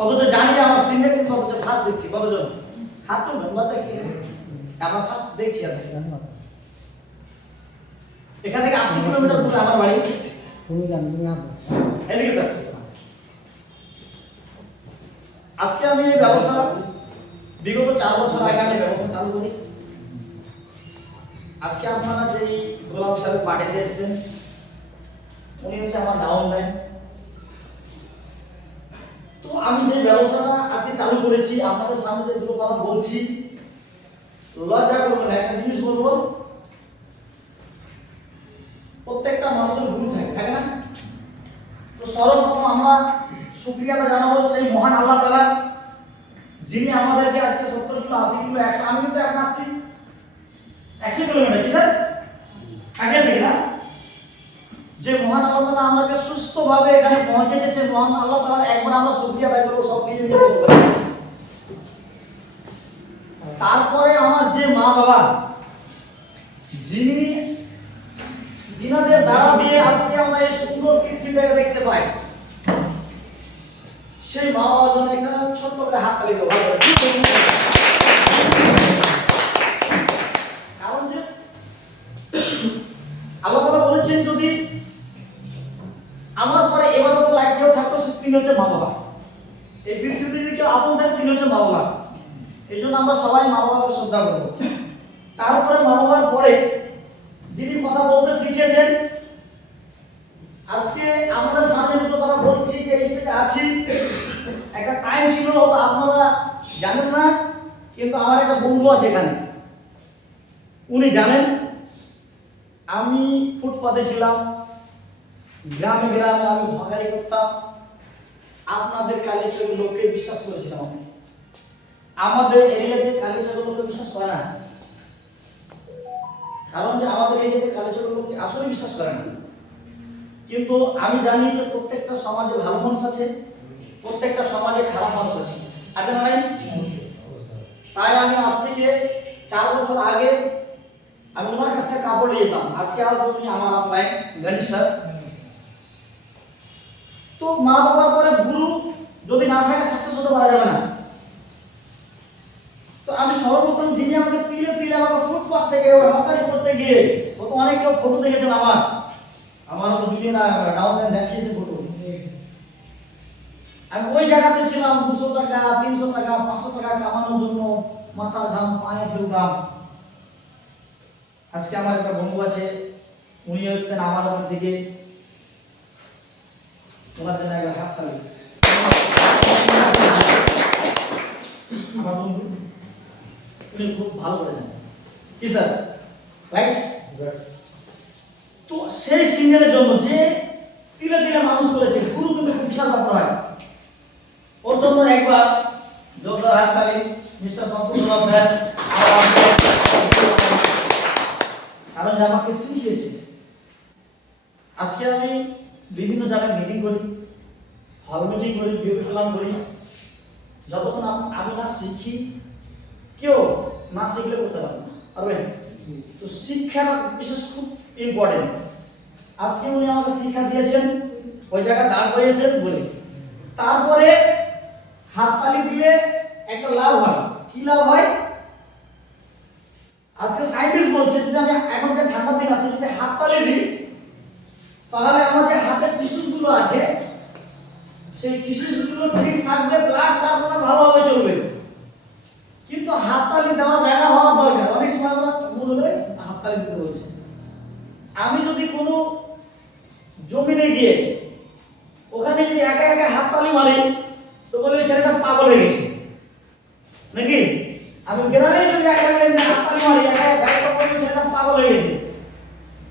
অথচ জানি আমার সিনিয়র কিন্তু অথচ ফার্স্ট দেখছি কতজন হাত তো নম্বরটা কি আমরা ফার্স্ট দেখছি আজকে এখান থেকে 80 কিলোমিটার দূরে আমার বাড়ি তুমি জানো এদিকে স্যার আজকে আমি এই ব্যবস্থা বিগত 4 বছর আগে আমি ব্যবস্থা চালু করি আজকে আপনারা যে গোলাম সাহেব পাঠিয়ে এসেছেন উনি হচ্ছে আমার ডাউনলাইন তো আমি যে ব্যবস্থাটা আজকে চালু করেছি আপনাদের সামনে যে দুটো কথা বলছি লজ্জা করবেন না একটা জিনিস বলবো প্রত্যেকটা মানুষের গুরু থাকে না তো সর্বপ্রথম আমরা শুকরিয়াটা জানাবো সেই মহান আল্লাহ তাআলা যিনি আমাদেরকে আজকে 70 কিলো 80 কিলো 100 আমি কিন্তু এখন আসছি 100 কিলোমিটার কি স্যার আগে থেকে না যে মহান আল্লাহ তাআলা আমাকে সুস্থভাবে এখানে পৌঁছেছে সেই মহান আল্লাহ তাআলা একবার আমরা শুকরিয়া আদায় করব সব নিজে নিজে করব তারপরে আমার যে মা বাবা জিনাদের দ্বারা দিয়ে আজকে আমরা এই সুন্দর পৃথিবীটাকে দেখতে পাই সেই মা বাবার জন্য একটা ছোট্ট করে হাত তালি দেবো কারণ যে আল্লাহ তাআলা বলেছেন যদি আমার পরে এবার তো লাইফ কেউ থাকতো তিনি হচ্ছে মা বাবা এই পৃথিবীতে যদি কেউ আপন থাকে তিনি হচ্ছে মা বাবা এই জন্য আমরা সবাই মা বাবাকে শ্রদ্ধা করবো তারপরে মা বাবার পরে যিনি কথা বলতে শিখিয়েছেন আজকে আমাদের সামনে দুটো কথা বলছি যে এই স্টেজে আছি একটা টাইম ছিল তো আপনারা জানেন না কিন্তু আমার একটা বন্ধু আছে এখানে উনি জানেন আমি ফুটপাতে ছিলাম গ্রামে গ্রামে আমি ভাগাড়ি করতাম আপনাদের কালীচকের লোককে বিশ্বাস করেছিলাম আমি আমাদের এরিয়াতে কালীচকের লোককে বিশ্বাস করে না কারণ যে আমাদের এরিয়াতে কালীচকের লোককে আসলে বিশ্বাস করে না কিন্তু আমি জানি যে প্রত্যেকটা সমাজে ভালো মানুষ আছে প্রত্যেকটা সমাজে খারাপ মানুষ আছে আছে না নাই তাই আমি আজ থেকে 4 বছর আগে আমি ওনার কাছ থেকে কাপড় নিয়ে যেতাম আজকে আজ উনি আমার অফলাইন গানি স্যার তো মা বাবার পরে গুরু যদি না থাকে সাকসেস হতে পারা যাবে না তো আমি সর্বপ্রথম যিনি আমাকে তীরে তীরে আমাকে ফুটপাত থেকে হকারি করতে গিয়ে কত অনেক কেউ ফটো দেখেছেন আমার তো ভিডিও না ডাউনলাইন দেখিয়েছে ফটো আমি ওই জায়গাতে ছিলাম 200 টাকা 300 টাকা 500 টাকা কামানোর জন্য মাথার ঘাম পায়ে ফেলতাম আজকে আমার একটা বন্ধু আছে উনি এসেছেন আমার ওখান থেকে ওনার জন্য একটা হাত তালি আমার বন্ধু উনি খুব ভালো করেছেন কি স্যার রাইট তো সেই সিঙ্গেলের জন্য যে তিলে তিলে মানুষ করেছে গুরু কিন্তু খুব বিশাল ব্যাপার হয় ওর জন্য একবার জোরদার হাততালি মিস্টার সন্তোষ স্যার কারণ আমাকে শিখিয়েছে আজকে আমি বিভিন্ন জায়গায় মিটিং করি হল মিটিং করি বিউটি প্ল্যান করি যতক্ষণ আমি না শিখি কেউ না শিখলে করতে পারবে না পারবেন তো শিক্ষা বিশেষ খুব ইম্পর্টেন্ট আজকে উনি আমাকে শিক্ষা দিয়েছেন ওই জায়গায় দাঁড় করিয়েছেন বলে তারপরে হাততালি দিলে একটা লাভ হয় কি লাভ হয় আজকে সায়েন্টিস্ট বলছে যদি আমি এখন যে ঠান্ডার দিন আছে যদি হাততালি দিই তাহলে আমার যে হাতের টিস্যুস গুলো আছে সেই টিস্যুস গুলো ঠিক থাকবে ব্লাড সার্কুলেশন ভালোভাবে চলবে কিন্তু হাততালি দেওয়ার জায়গা হওয়া দরকার অনেক সময় আমরা বললে হাততালি দিতে বলছে আমি যদি কোনো জমিনে গিয়ে ওখানে যদি একা একা হাততালি মারি তো বলবে ছেলেটা পাগল হয়ে গেছে নাকি আমি গ্রামে যদি একা একা হাততালি মারি একা একা বলবে ছেলেটা পাগল হয়ে গেছে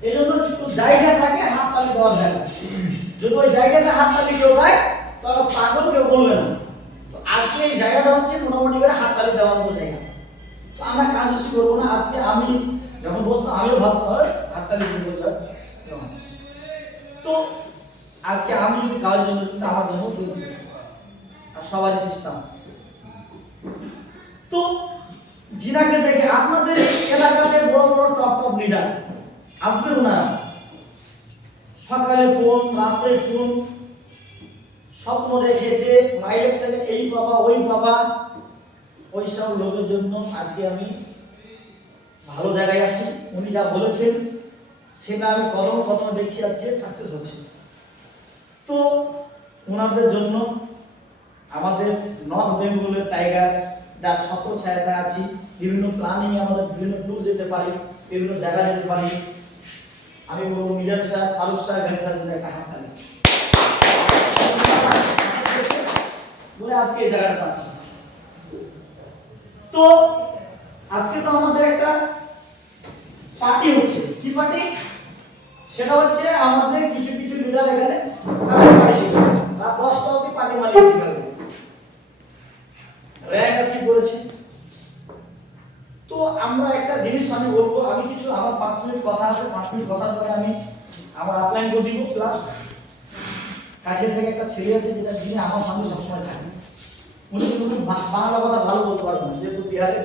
এই জন্য একটু জায়গা থাকে হাততালি দেওয়ার জায়গা যদি ওই জায়গাতে হাততালি কেউ দেয় তখন পাগল কেউ বলবে না তো আজকে এই জায়গাটা হচ্ছে মোটামুটি করে হাততালি দেওয়ার মতো জায়গা তো আমরা কাজ করবো না আজকে আমি যখন বসতাম আমিও ভাবতে হয় হাততালি দিয়ে তো আজকে আমি যদি কারোর জন্য কিন্তু আমার জন্য আর সবারই সিস্টেম তো জিনাকে দেখে আপনাদের এলাকাতে বড় বড় টপ লিডার আসবে ওনারা সকালে ফোন রাত্রে ফোন স্বপ্ন দেখিয়েছে মাইলের থেকে এই বাবা ওই বাবা, ওই সব লোকের জন্য আজকে আমি ভালো জায়গায় আছি। উনি যা বলেছেন সেটা আমি কদম কদমে দেখছি আজকে সাকসেস হচ্ছে। তো ওনাদের জন্য আমাদের নর্থ বেঙ্গলের টাইগার যার ছত্র ছায়াতে আছি, বিভিন্ন প্ল্যানিং আমাদের বিভিন্ন ট্যুর যেতে পারি, বিভিন্ন জায়গায় যেতে পারি। আমি বলবো মিজান স্যার, ফারুক স্যার, গাড়ি স্যার একটা হাত তালি বলে আজকে এই জায়গাটা পাচ্ছি। তো আজকে তো আমাদের একটা পার্টি হচ্ছে। কি পার্টি? সেটা হচ্ছে আমাদের কিছু কিছু লিডার এখানে পার্টি ছিল, আর 10টা অবধি পার্টি মানিয়েছে, র্যাঙ্ক অ্যাচিভ করেছে। তো আমরা একটা জিনিস আমি বলবো, আমি কিছু আমার 5 মিনিট কথা আছে, 5 মিনিট কথা পরে আমি আমার আপলাইন করে দিব। প্লাস কাছের থেকে একটা ছেলে আছে যেটা যিনি আমার সঙ্গে সবসময় থাকে, উনি কিন্তু বাংলা কথা ভালো বলতে পারবেন না, যেহেতু বিহারের।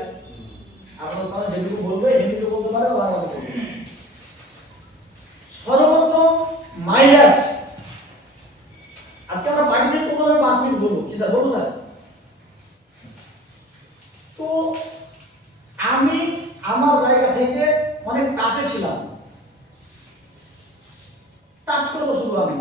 আপনার সামনে যেটুকু বলবে হিন্দিতে বলতে পারে, বাংলা বলতে পারে। সর্বপ্রথম মাইলার আজকে আমরা পার্টিতে প্রোগ্রামে 5 মিনিট বলবো। কি স্যার বলবো স্যার? তো আমি আমার জায়গা থেকে অনেক টাপে ছিলাম, টাচ করবো শুধু আমি